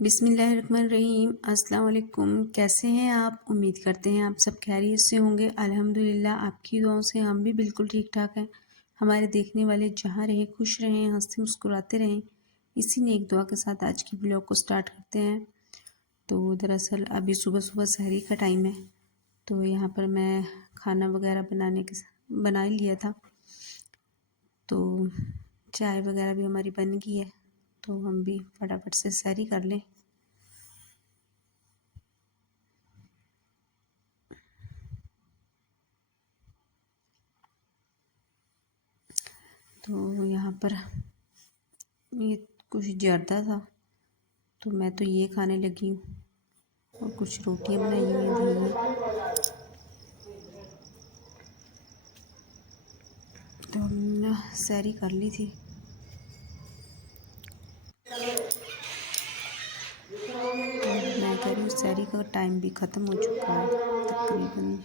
बिस्मिल्लाहिर्रहमानिर्रहीम। अस्सलाम वालेकुम। कैसे हैं आप? उम्मीद करते हैं आप सब खैरियत से होंगे। अल्हम्दुलिल्लाह आपकी दुआओं से हम भी बिल्कुल ठीक ठाक हैं। हमारे देखने वाले जहाँ रहें खुश रहें, हंसते मुस्कुराते रहें, इसी नेक दुआ के साथ आज की ब्लॉग को स्टार्ट करते हैं। तो दरअसल अभी सुबह सुबह सहरी का टाइम है, तो यहाँ पर मैं खाना वगैरह बना ही लिया था। तो चाय वगैरह भी हमारी बन गई है, तो हम भी फटाफट से सहरी कर लें। तो यहाँ पर ये कुछ जर्दा था, तो मैं तो ये खाने लगी हूँ, और कुछ रोटियाँ बनाई हुई हैं दही में। तो हमने सहरी कर ली थी। तो मैं कह रही हूँ सहरी का टाइम भी ख़त्म हो चुका है तकरीबन।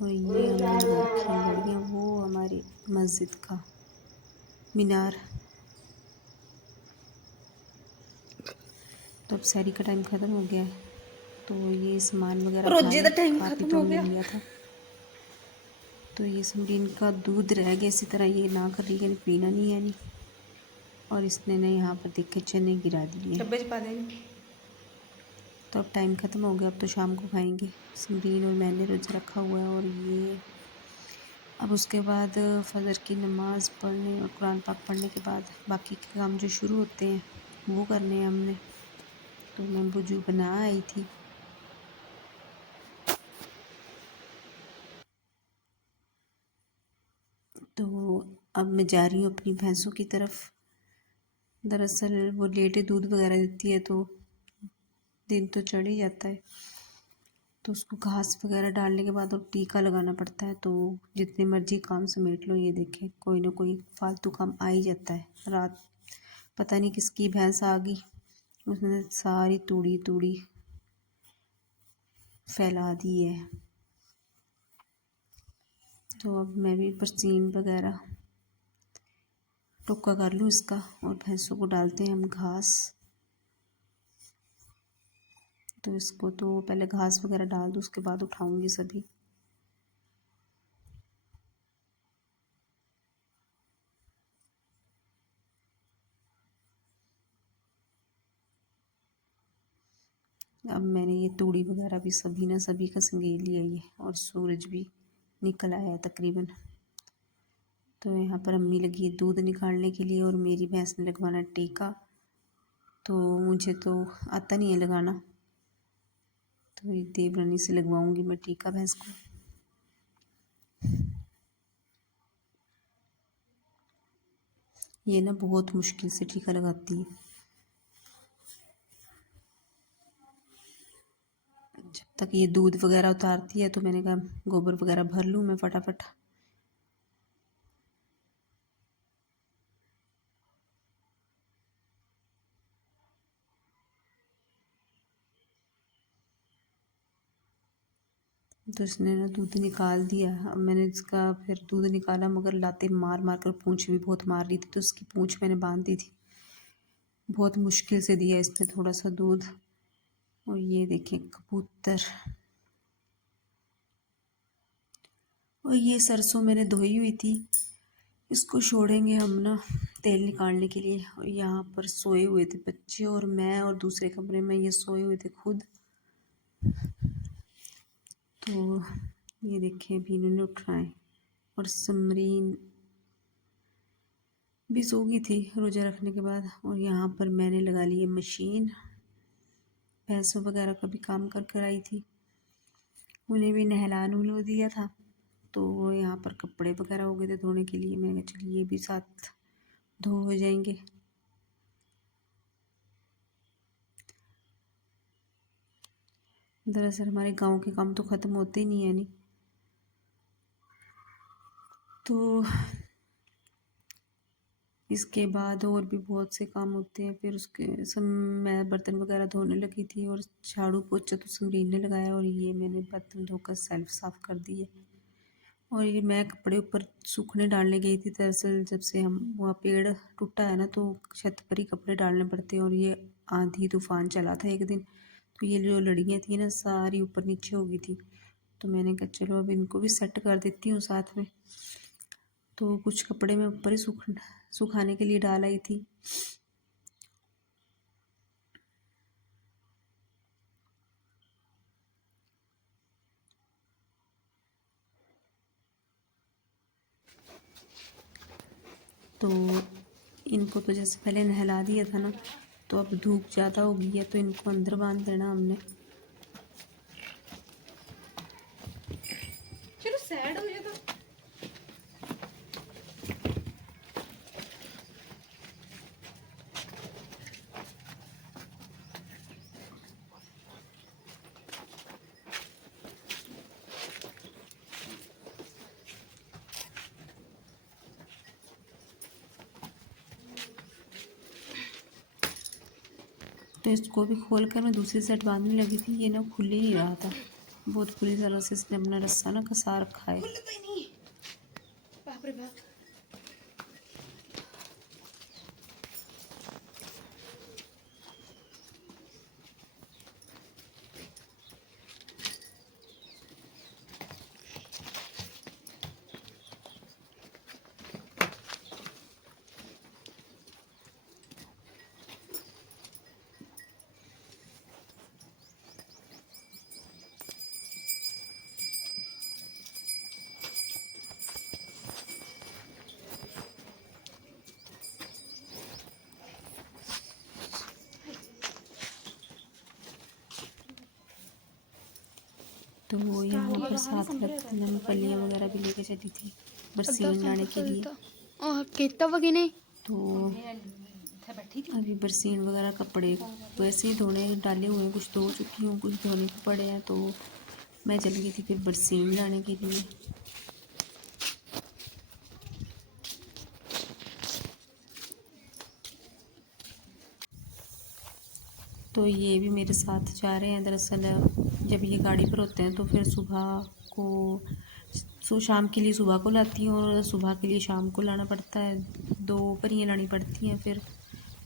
और ये हमने लगा रखी हैं लड़ियाँ, वो हमारी मस्जिद का मीनार। तो अब सहरी का टाइम ख़त्म हो गया है, तो ये सामान वगैरह उठा रोजे लें। का टाइम खा पी खत्म तो हो हमने गया। लिया था। तो ये समरीन का दूध रह गया, इसी तरह ये ना कर रही है, पीना नहीं है नहीं। और इसने ना यहाँ पर देख के चने गिरा दिए। डब्बे च पा देंगे। तो अब टाइम ख़त्म हो गया, अब तो शाम को खाएंगे। समरीन और मैंने रोज़ा रखा हुआ है। और ये अब उसके बाद फजर की नमाज़ पढ़ने और कुरान पाक पढ़ने के बाद बाकी के काम जो शुरू होते हैं वो करने हैं हमने। तो मैं वुजू बना आई थी। तो अब मैं जा रही हूँ अपनी भैंसों की तरफ। दरअसल वो लेटे दूध वगैरह देती है, तो दिन तो चढ़ ही जाता है। तो उसको घास वगैरह डालने के बाद और टीका लगाना पड़ता है। तो जितने मर्जी काम समेट लो, ये देखें कोई ना कोई फालतू काम आ ही जाता है। रात पता नहीं किसकी भैंस आ गई, उसने सारी तूड़ी तूड़ी फैला दी है। तो अब मैं भी बरसीन वगैरह टुक्का कर लूँ इसका, और भैंसों को डालते हैं हम घास। तो इसको तो पहले घास वगैरह डाल दूँ, उसके बाद उठाऊंगी सभी। अब मैंने ये तूड़ी वगैरह भी सभी का संगेल लिया ये, और सूरज भी निकल आया है तकरीबन। तो यहाँ पर अम्मी लगी है दूध निकालने के लिए, और मेरी भैंस ने लगवाना टीका। तो मुझे तो आता नहीं है लगाना, तो ये देवरानी से लगवाऊंगी मैं टीका भैंस को। ये ना बहुत मुश्किल से टीका लगाती है। जब तक ये दूध वगैरह उतारती है, तो मैंने कहा गोबर वगैरह भर लूँ मैं फटाफट। तो इसने ना दूध निकाल दिया। अब मैंने इसका फिर दूध निकाला, मगर लाते मार मार कर पूँछ भी बहुत मार रही थी, तो उसकी पूँछ मैंने बांध दी थी। बहुत मुश्किल से दिया इसने थोड़ा सा दूध। और ये देखें कबूतर। और ये सरसों मैंने धोई हुई थी, इसको छोड़ेंगे हम ना तेल निकालने के लिए। और यहाँ पर सोए हुए थे बच्चे और मैं, और दूसरे कमरे में ये सोए हुए थे खुद। तो ये देखें अभी इन्होंने उठना है। और समरीन भी सो गई थी रोज़ा रखने के बाद। और यहाँ पर मैंने लगा ली है मशीन, भैंसों वगैरह का भी काम कर कर आई थी, उन्हें भी नहला नुहला दिया था। तो यहाँ पर कपड़े वगैरह हो गए थे धोने के लिए, मैंने कहा चलिए ये भी साथ धो हो जाएंगे। दरअसल हमारे गांव के काम तो ख़त्म होते ही नहीं है नहीं। तो इसके बाद और भी बहुत से काम होते हैं। फिर उसके सब मैं बर्तन वगैरह धोने लगी थी, और झाड़ू पोछा तो समरीन ने लगाया, और ये मैंने बर्तन धोकर सेल्फ साफ़ कर दी है। और ये मैं कपड़े ऊपर सूखने डालने गई थी। दरअसल जब से हम वहाँ पेड़ टूटा है ना, तो छत पर ही कपड़े डालने पड़ते हैं। और ये आंधी तूफान चला था एक दिन, तो ये जो लड़ियाँ थी ना सारी ऊपर नीचे हो गई थी। तो मैंने कहा चलो अब इनको भी सेट कर देती हूँ साथ में। तो कुछ कपड़े मैं ऊपर ही सुखाने के लिए डाल आई थी। तो इनको तो जैसे पहले नहला दिया था ना, तो अब धूप ज़्यादा हो गई है तो इनको अंदर बांध देना हमने। चलो सैड हो जाता। तो इसको भी खोल कर मैं दूसरी साइड बांधने लगी थी। ये ना खुल ही नहीं रहा था, बहुत बुरी तरह से इसने अपना रस्सा ना कसा रखा है। खुलता ही नहीं। बाप रे बाप। तो वो यहाँ पर साथ में मैंने फलियाँ वगैरह भी लेके चली थी बरसीन लाने के लिए। तो अभी बरसीन वगैरह कपड़े वैसे ही धोने डाले हुए हैं, कुछ धो चुकी हूँ, कुछ धोने को पड़े हैं। तो मैं चल गई थी फिर बरसीन लाने के लिए। तो ये भी मेरे साथ जा रहे हैं। दरअसल जब ये गाड़ी पर होते हैं तो फिर सुबह को शाम के लिए सुबह को लाती हूँ और सुबह के लिए शाम को लाना पड़ता है, 2 परियाँ लानी पड़ती हैं। फिर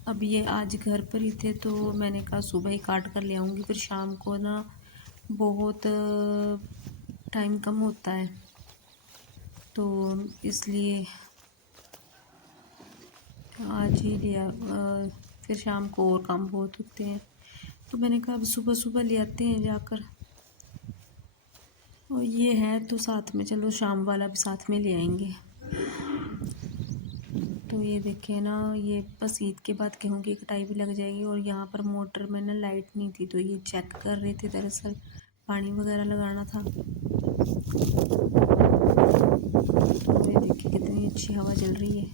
अब ये आज घर पर ही थे तो मैंने कहा सुबह ही काट कर ले आऊँगी, फिर शाम को ना बहुत टाइम कम होता है तो इसलिए आज ही लिया। फिर शाम को और काम बहुत होते हैं तो मैंने कहा अब सुबह सुबह ले आते हैं जाकर। और ये है तो साथ में चलो शाम वाला भी साथ में ले आएंगे। तो ये देखें ना, ये बस ईद के बाद गेहूँ की कटाई भी लग जाएगी। और यहाँ पर मोटर में ना लाइट नहीं थी तो ये चेक कर रहे थे, दरअसल पानी वगैरह लगाना था। तो ये देखिए कितनी अच्छी हवा चल रही है।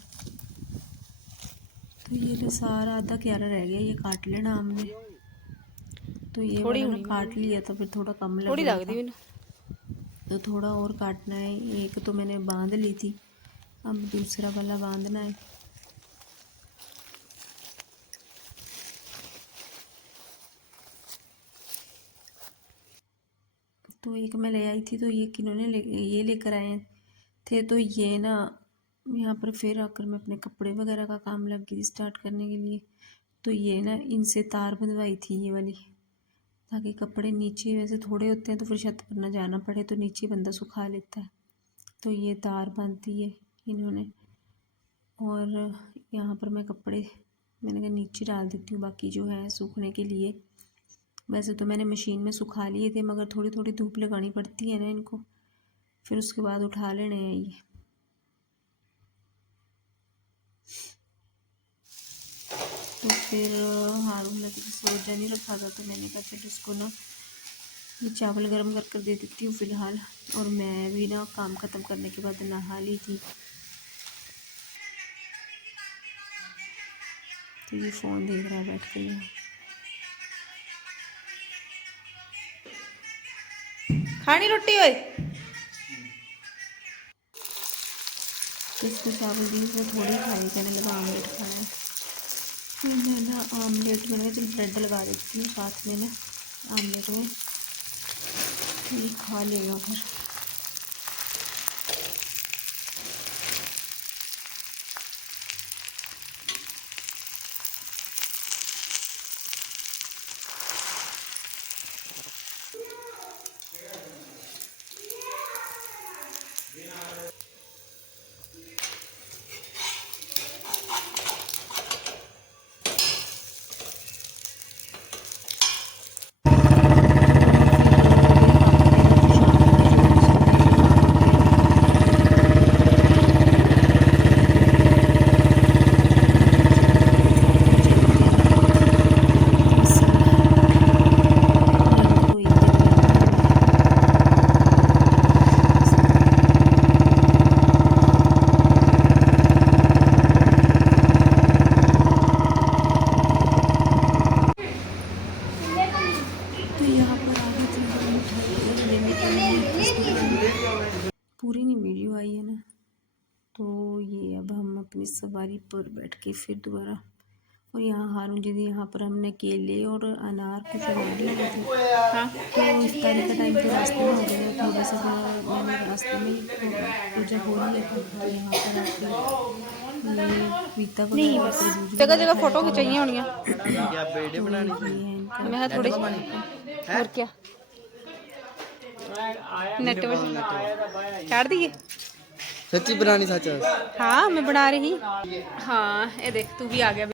तो ये सारा आधा क्यारा रह गया, ये काट लेना हमने। तो ये वाला ना काट लिया था, फिर थोड़ा कम लग रहा था तो थोड़ा और काटना है। एक तो मैंने बांध ली थी, अब दूसरा वाला बांधना है। तो एक मैं ले आई थी तो ये किन्होंने ये लेकर आए थे। तो ये ना यहाँ पर फिर आकर मैं अपने कपड़े वगैरह का काम लग गई थी स्टार्ट करने के लिए। तो ये ना इनसे तार बंधवाई थी ये वाली, ताकि कपड़े नीचे वैसे थोड़े होते हैं तो फिर छत पर ना जाना पड़े, तो नीचे बंदा सुखा लेता है। तो ये तार बांधी है इन्होंने। और यहाँ पर मैं कपड़े मैंने कहा नीचे डाल देती हूँ बाकी जो है सूखने के लिए। वैसे तो मैंने मशीन में सुखा लिए थे मगर थोड़ी थोड़ी धूप लगानी पड़ती है ना इनको, फिर उसके बाद उठा लेने हैं ये। तो फिर हारून ने तो रोजा नहीं रखा था तो मैंने कहा चलो इसको ना ये चावल गर्म कर दे देती हूँ फ़िलहाल। और मैं भी ना काम ख़त्म करने के बाद नहा ली थी। तो ये फ़ोन देख रहा है बैठ के यहाँ। खानी रोटी होए तो इसको चावल दी उसने थोड़ी खाई, कहने लगा आमलेट खाना है। फिर मैं ना आमलेट मैंने कहा चल ब्रेड लगा देती हूँ साथ में ना आमलेट में, ये खा लेगा फिर। सवारी पर बैठ के फिर दोबारा। और यहाँ हारून जी यहाँ पर हमने केले और अनार कुछ अनार लिए थे। हाँ तो इफ्तारी का टाइम तो रास्ते में हो गया, थोड़ा सा मैंने रास्ते में ही तो जब हो लिया था तो यहाँ पर आके ये पपीता नहीं वगैरह बस तरबूज जगह वगैरह जगह खाया फोटो था खिंचाइए मैंने। होनिया। तो ये है इनका मैं थोड़ी और क्या नेट पर काट दिए। सच्ची बनानी सच। हाँ मैं बना रही। हाँ ये देख तू भी आ गया।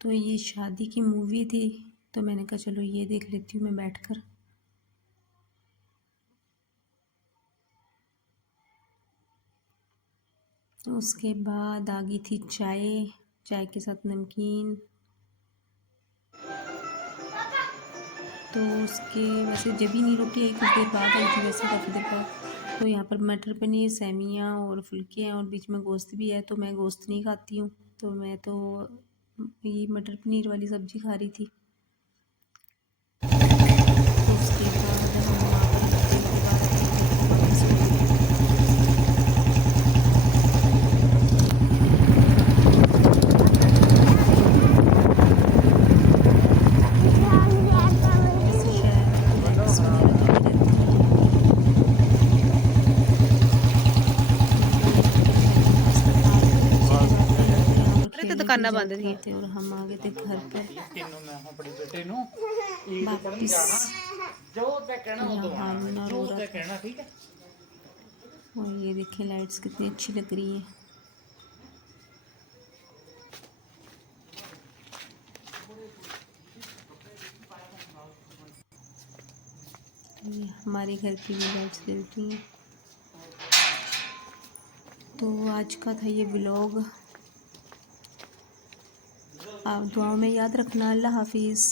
तो ये शादी की मूवी थी तो मैंने कहा चलो ये देख लेती हूँ मैं बैठकर। उसके बाद आ गई थी चाय, चाय के साथ नमकीन। तो उसके वैसे जब ही नहीं रोटी आई कुछ देर बाद आई थी, वैसे काफ़ी देर बाद। तो यहाँ पर मटर पनीर, सेमियाँ और फुल्के हैं और बीच में गोश्त भी है। तो मैं गोश्त नहीं खाती हूँ तो मैं तो ये मटर पनीर वाली सब्ज़ी खा रही थी। तो उसके बाद हम वहाँ पर फिर दोबारा फिर घर को वापस हो गए। ऐसे शहर में तो रैलिस वगैरह लगी रहती हैं। मेडिकल वैन अस्पताल अच्छी जगह पे है, तो यहाँ पर तो खेलने के लिए दुकाना बंद जाते थी। थे और हम आ गए थे घर पर वापिस। यहाँ हारून रो रहा था और ये देखिए लाइट्स कितनी अच्छी लग रही हैं। ये हमारे घर की भी लाइट्स जलती हैं। तो आज का था ये व्लॉग। आप दुआओं में याद रखना। अल्लाह हाफिज़।